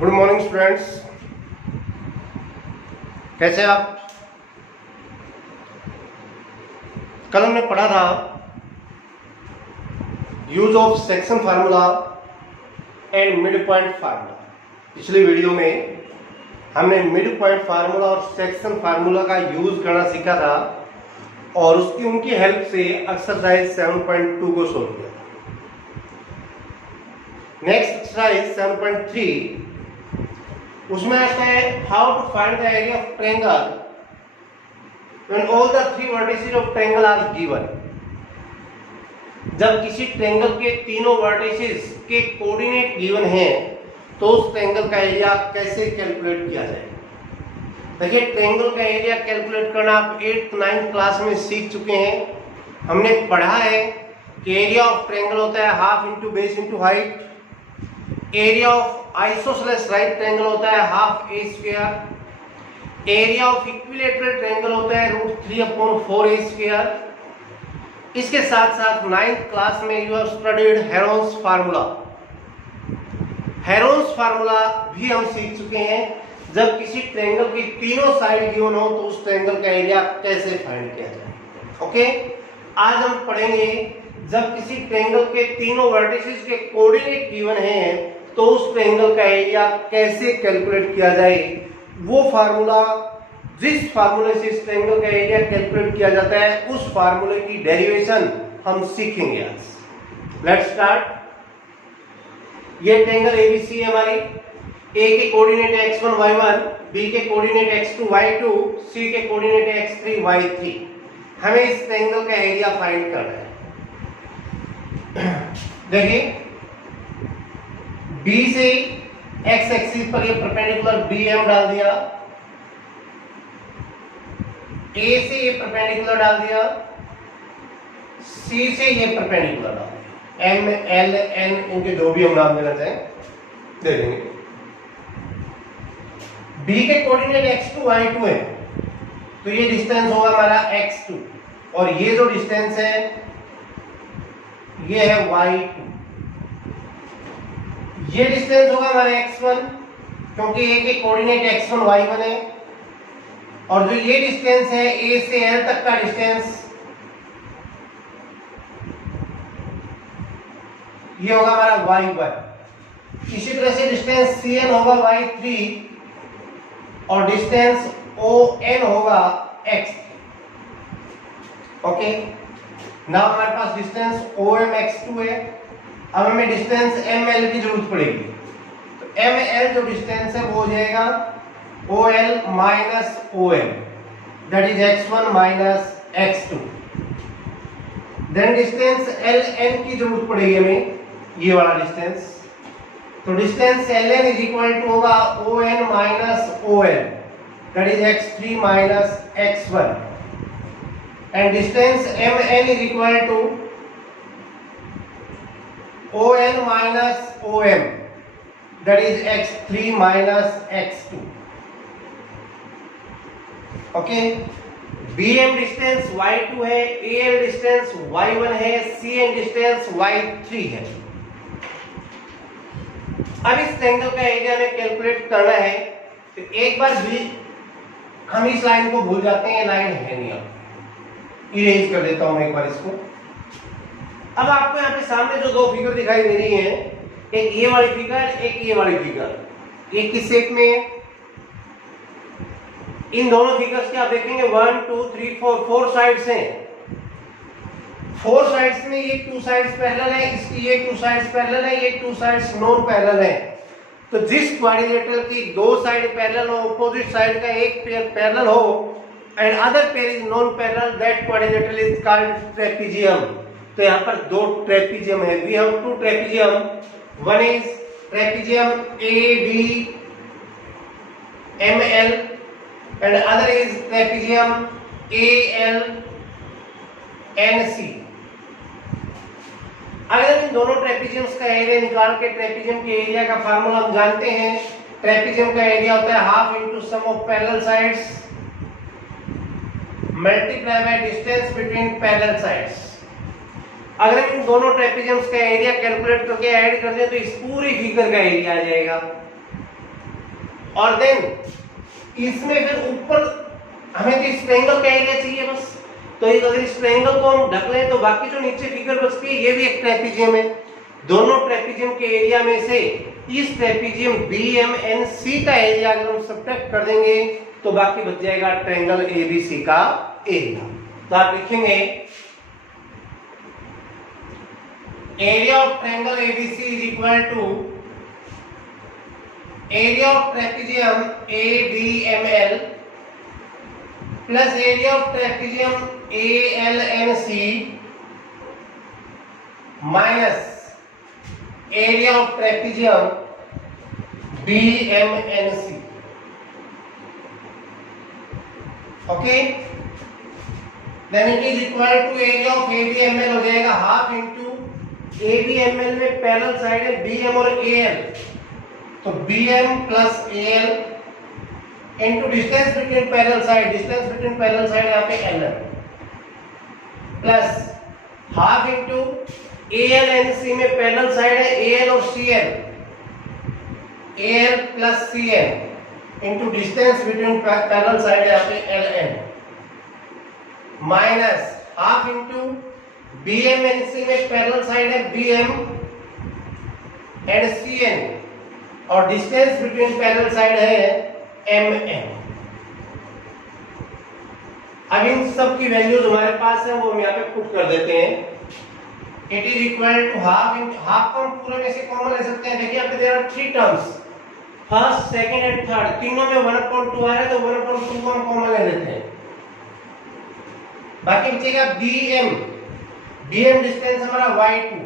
Good morning students, कैसे आप। कल हमने पढ़ा था use of section formula and mid point formula. पिछली वीडियो में हमने मिड पॉइंट फार्मूला और सेक्शन फार्मूला का यूज करना सीखा था और उनकी हेल्प से एक्सरसाइज 7.2 को सोल्व किया। नेक्स्ट एक्सरसाइज 7.3, उसमें आता है how to find the area of triangle when all the three vertices of triangle are given. जब किसी ट्रायंगल के तीनों वर्टिसेस के कोऑर्डिनेट गिवन हैं तो उस ट्रायंगल का एरिया कैसे कैलकुलेट किया जाए। देखिए, ट्रायंगल का एरिया कैलकुलेट करना आप 8th 9th क्लास में सीख चुके हैं। हमने पढ़ा है कि एरिया ऑफ ट्रायंगल होता है half into base into height. Area of isosceles right triangle होता है half A square. Area of equilateral triangle होता है √3/4a²। इसके साथ साथ 9th क्लास में you have studied Heron's formula. Heron's formula भी हम सीख चुके हैं। जब किसी ट्रायंगल की तीनों साइड गिवन हो तो उस ट्रायंगल का एरिया कैसे फाइंड किया जाए। ओके, आज हम पढ़ेंगे जब किसी ट्रायंगल के तीनों वर्टिसेस के कोऑर्डिनेट गिवन हैं तो उस ट्रायंगल का एरिया कैसे कैलकुलेट किया जाए। वो फार्मूला, जिस फार्मूले से इस ट्रायंगल का एरिया कैलकुलेट किया जाता है, उस फार्मूले की डेरिवेशन हम सीखेंगे आज। Let's start. ये ट्रायंगल एबीसी है हमारी। ए के कोऑर्डिनेट x1 y1, बी के कोऑर्डिनेट x2 y2, सी के कोऑर्डिनेट x3 y3। हमें इस ट्रायंगल का एरिया फाइंड करना है। देखिए, बी से x एक्सिस पर ये परपेंडिकुलर BM डाल दिया, ए से ये परपेंडिकुलर डाल दिया, सी से ये परपेंडिकुलर डाल दिया। M, L, N इनके जो भी हम नाम देना चाहें दे देंगे। बी के कोऑर्डिनेट x2 y2 है तो ये डिस्टेंस होगा हमारा x2 और ये जो डिस्टेंस है ये है y2। ये डिस्टेंस होगा हमारा x1 क्योंकि a के कोऑर्डिनेट x1 y1 है और जो ये डिस्टेंस है a से l तक का डिस्टेंस ये होगा हमारा y1। इसी तरह से डिस्टेंस cn होगा y3 और डिस्टेंस ON होगा x। ओके, नाउ हमारे पास डिस्टेंस OM x2 है। अब हमें डिस्टेंस ML की जरूरत पड़ेगी तो ML जो डिस्टेंस है वो हो जाएगा OL minus OM, that is x1 minus x2। Then distance LN की जरूरत पड़ेगी हमें, ये वाला डिस्टेंस। तो distance LN is equal to होगा ON minus OL, that is x3 minus x1। And distance MN is equal to ON minus OM, that is x3 minus x2। Okay, BM distance y2 है, AL distance y1 है, CN distance y3 है। अब इस triangle का area में calculate करना है तो एक बार भी हम इस लाइन को भूल जाते हैं, लाइन है नहीं। अब इरेज कर देता हूं एक बार इसको। अब आपको यहाँ पे सामने जो दो फिगर दिखाई दे रही हैं, एक ये वाली फिगर, एक ये वाली फिगर, एक किस शेप में है। इन दोनों फिगर्स के आप देखेंगे 1 2 3 4 साइड्स हैं। 4 साइड्स में ये 2 साइड्स पैरेलल है, इसकी ये 2 साइड्स पैरेलल है, ये 2 साइड्स नॉन पैरेलल है। तो जिस क्वाड्रिलेटरल की दो साइड पैरेलल हो, अपोजिट साइड का एक पेयर पैरेलल हो and other pair is non parallel, that quadrilateral is called trapezium. तो यहाँ पर दो ट्रेपेजियम है। We have two trapezium, one is trapezium ABML and other is trapezium ALNC। अगर इन दोनों ट्रेपेजियम्स का एरिया निकाल के ट्रेपेजियम के एरिया का फार्मूला हम जानते हैं। ट्रेपेजियम का एरिया होता है half into sum of parallel sides multiply by distance between parallel sides. अगर इन दोनों ट्रेपेजियम्स का एरिया कैलकुलेट करके ऐड कर दें तो इस पूरी फिगर का एरिया आ जाएगा। और देन इसमें फिर ऊपर हमें तो इस ट्रायंगल का एरिया चाहिए बस। तो ये अगर इस ट्रायंगल को हम ढक लें तो बाकी जो नीचे फिगर बचती है ये भी एक ट्रेपेजियम है। दोनों ट्रेपेजियम के एरिया में से इस ट्रेपेजियम BMNC का एरिया अगर हम सब्ट्रैक्ट कर देंगे तो बाकी बच जाएगा ट्रायंगल ABC का एरिया। तो आप लिखेंगे area of triangle ABC is equal to area of trapezium ABML plus area of trapezium ALNC minus area of trapezium BMNC। Okay, then it is equal to area of ABML हो जाएगा half into ABML में parallel side है BM और AL, तो BM plus AL into distance between parallel side, distance between parallel side यहाँ पे LN plus half into ALNC में parallel side है AL और CN, AL plus CN into distance between parallel side है यहाँ पे LN minus half into BMNC में parallel side है BM एंड CN और डिस्टेंस बिटवीन पैरेलल साइड है MN। अब इन सब की वैल्यूज हमारे पास है वो हम यहाँ पे पुट कर देते हैं। It is equal to half को हम पूरे में से कॉमन ले सकते हैं। देखिए यहाँ पे there are 3 terms, first second and third, तीनों में 1/2 आ रहा है तो 1/2 को हम कॉमन ले लेते हैं। बाकी बचेगा BM डिस्टेंस हमारा y2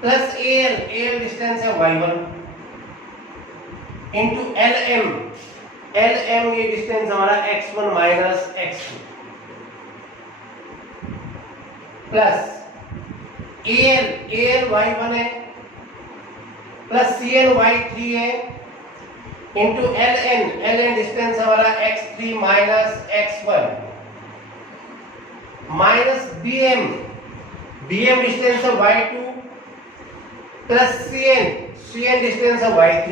प्लस AL डिस्टेंस है y1 इंटू LM ये डिस्टेंस हमारा x1 minus x2 plus AL y1 है प्लस CN y3 है इंटू LN डिस्टेंस हमारा x3 minus x1 minus BM distance है y2 प्लस CN डिस्टेंस है y3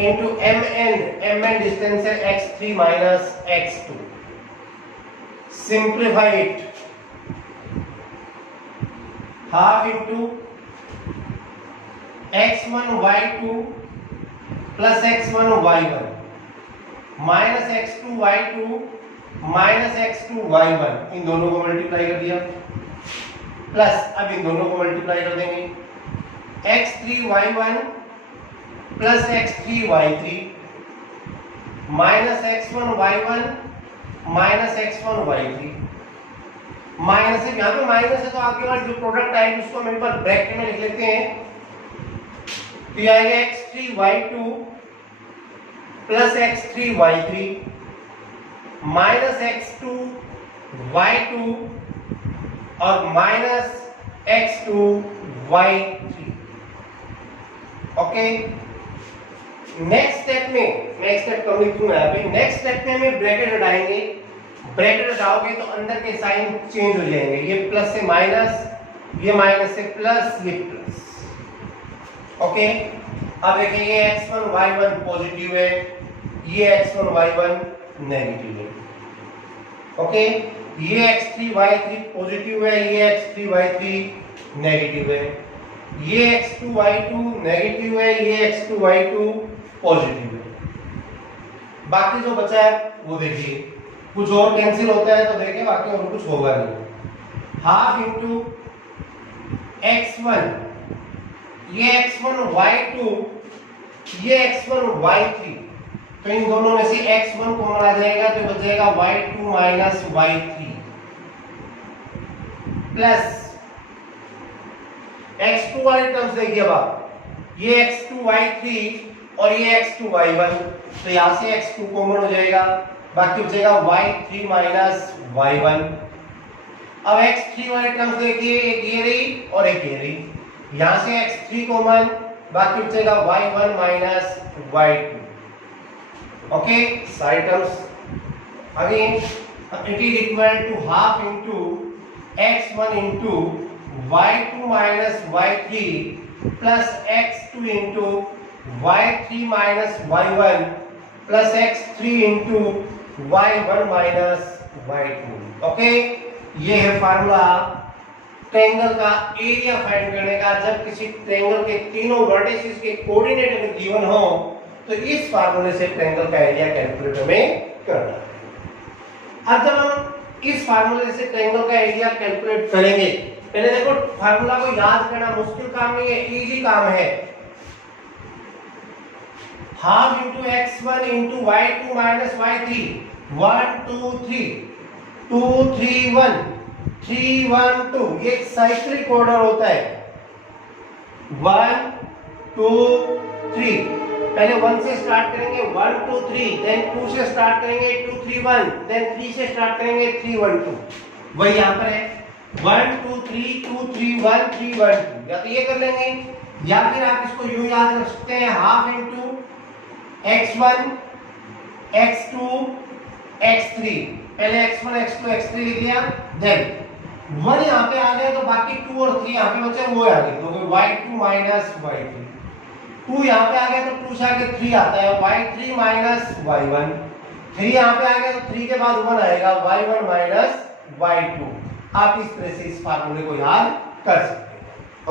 into MN distance है x3 minus x2। Simplify it, half into x1 y2 plus x1 y1 minus x2 y2 minus x2 y1, इन दोनों को multiply कर दिया plus अब इन दोनों को मल्टीप्लाई कर देंगे x3 y1 plus x3 y3 minus x1 y1 minus x1 y3 minus है, यहाँ पे माइनस है तो आपके पास जो प्रोडक्ट आएगी उसको हम एक बार ब्रैकेट में लिख लेते हैं। तो ये आएगा x3 y2 plus x3 y3 minus x2 y2 और minus x2 y3। Okay, next step कम लिखूंगा यहाँ पे। नेक्स्ट स्टेप में हमें ब्रैकेट हटाएंगे, ब्रैकेट हटाओगे तो अंदर के साइन चेंज हो जाएंगे, ये प्लस से माइनस, ये माइनस से प्लस, ये प्लस। ओके, अब देखिए ये x1 y1 पॉजिटिव है, ये x1 y1 नेगेटिव है। ओके, ये x3 y3 पॉजिटिव है, ये x3 y3 नेगेटिव है, ये x2 y2 नेगेटिव है, ये x2 y2 पॉजिटिव है। बाकी जो बचा है वो देखिए, कुछ और कैंसिल होता है तो देखिए, बाकी और कुछ होगा नहीं। हाफ इंटू x1, ये x1 y2, ये x1 y3, तो इन दोनों में से x1 कॉमन आ जाएगा तो बच जाएगा y2 minus y3 plus x2 वाले टर्म्स देखिए। अब आप ये x2 y3 और ये x2 y1, तो यहां से x2 कॉमन हो जाएगा, बाकी बचेगा y3 माइनस y1। अब x3 वाले टर्म्स देखिए, एक ये रही और एक ये रही, यहां से x3 कॉमन, बाकी बचेगा y1 माइनस y2। ओके, सारे terms again it is equal to half into x1 into y2 minus y3 plus x2 into y3 minus y1 plus x3 into y1 minus y2। Okay, ये है formula triangle का area find करने का। जब किसी triangle के तीनों vertices के कोऑर्डिनेट अगर गिवन हो तो इस फार्मूले से ट्रायंगल का एरिया कैलकुलेट हमें करना है। अब जब हम इस फार्मूले से ट्रायंगल का एरिया कैलकुलेट करेंगे, पहले देखो फार्मूला को याद करना मुश्किल काम नहीं है, इजी काम है। Half into x1 into y2 minus y3, 1 2 3 2 3 1 3 1 2, ये साइक्लिक ऑर्डर होता है। 1 2 3, पहले 1 से स्टार्ट करेंगे 1 2 3, देन 2 से स्टार्ट करेंगे 2 3 1, देन 3 से स्टार्ट करेंगे 3 1 2। वही यहाँ पर है 1 2 3 2 3 1 3 1 2। या तो ये कर लेंगे या फिर आप इसको यूं याद रख सकते हैं, half into x1 x2 x3। पहले x1 x2 x3 लिख लिया, देन 1 यहाँ पे आ गया तो बाकी 2 और 3 यहाँ पे बचे, वो आगे तो y2 माइनस y3। 2 यहाँ पे आ गया तो 2 से आगे 3 आता है, y3 माइनस y1। 3 यहाँ पे आ गया तो 3 के बाद 1 आएगा, y1 माइनस y2। आप इस तरह से इस फार्मूले को याद कर सकते हैं।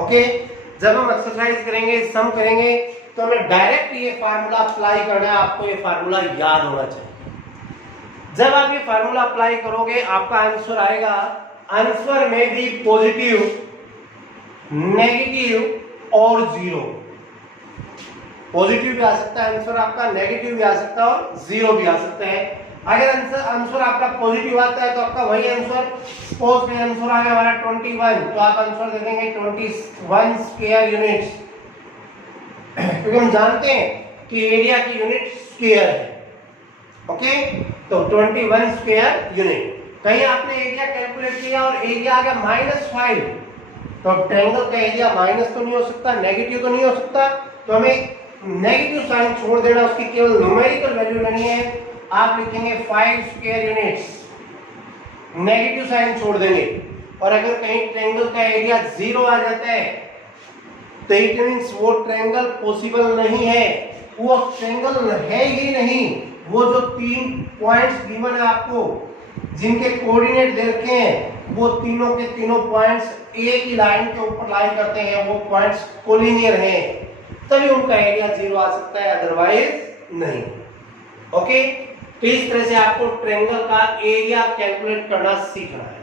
ओके, जब हम एक्सरसाइज करेंगे, सम करेंगे, तो हमें डायरेक्ट ये फार्मूला अप्लाई करना है। आपको ये फार्मूला याद होना चाहिए। जब आप ये फार्मूला अप्लाई करोगे आपका आंसर आएगा, आंसर में भी पॉजिटिव, नेगेटिव और जीरो। पॉजिटिव भी आ सकता है आंसर आपका, नेगेटिव भी आ सकता है और जीरो भी आ सकता है। अगर आंसर आपका पॉजिटिव आता है तो आपका वही आंसर, सपोज में आंसर आ गया हमारा 21, तो आप आंसर दे देंगे 21 स्क्वायर यूनिट्स, क्योंकि हम जानते हैं कि एरिया की यूनिट स्क्वायर है। ओके, तो 21 स्क्वायर यूनिट। कहीं आपने एरिया कैलकुलेट किया और एरिया आ गया -5, तो ट्रायंगल का एरिया माइनस तो नहीं हो सकता, नेगेटिव तो नहीं हो सकता, तो हमें नेगेटिव साइन छोड़ देना, उसकी केवल न्यूमेरिकल वैल्यू लेनी है। आप लिखेंगे 5 स्क्वायर यूनिट्स, नेगेटिव साइन छोड़ देंगे। और अगर कहीं ट्रायंगल का एरिया 0 आ जाता है तो इट मींस वो ट्रायंगल पॉसिबल नहीं है, वो ट्रायंगल है ही नहीं। वो जो 3 पॉइंट्स गिवन है आपको, जिनके कोऑर्डिनेट दे रखे हैं, वो तीनों के तीनों पॉइंट्स एक ही लाइन के ऊपर लाइन करते हैं, वो पॉइंट्स कोलिनियर हैं, तभी उनका एरिया 0 आ सकता है, अदरवाइज नहीं। ओके, तो इस तरह से आपको ट्रायंगल का एरिया कैलकुलेट करना सीखना है।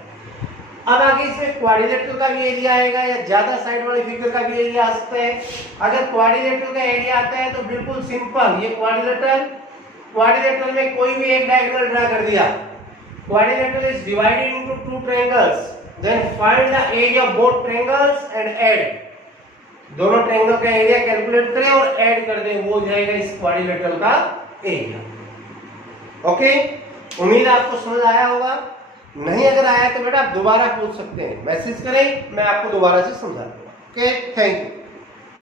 अब आगे इसमें क्वाड्रिलेटरल का भी एरिया आएगा या ज्यादा साइड वाले फिगर का भी एरिया आ सकता है। अगर क्वाड्रिलेटरल का एरिया आता है तो बिल्कुल सिंपल, ये क्वाड्रिलेटरल में कोई भी एक डायगोनल ड्रा कर दिया। Quadrilateral is divided into 2 triangles, then find the area of both triangles and add. दोनों ट्रायंगल का एरिया कैलकुलेट करें और ऐड कर दें, वो हो जाएगा इस क्वाड्रिलेटरल का एरिया। ओके, उम्मीद है आपको समझ आया होगा। नहीं अगर आया तो बेटा आप दोबारा पूछ सकते हैं, मैसेज करें, मैं आपको दोबारा से समझा दूंगा। Okay, thank you.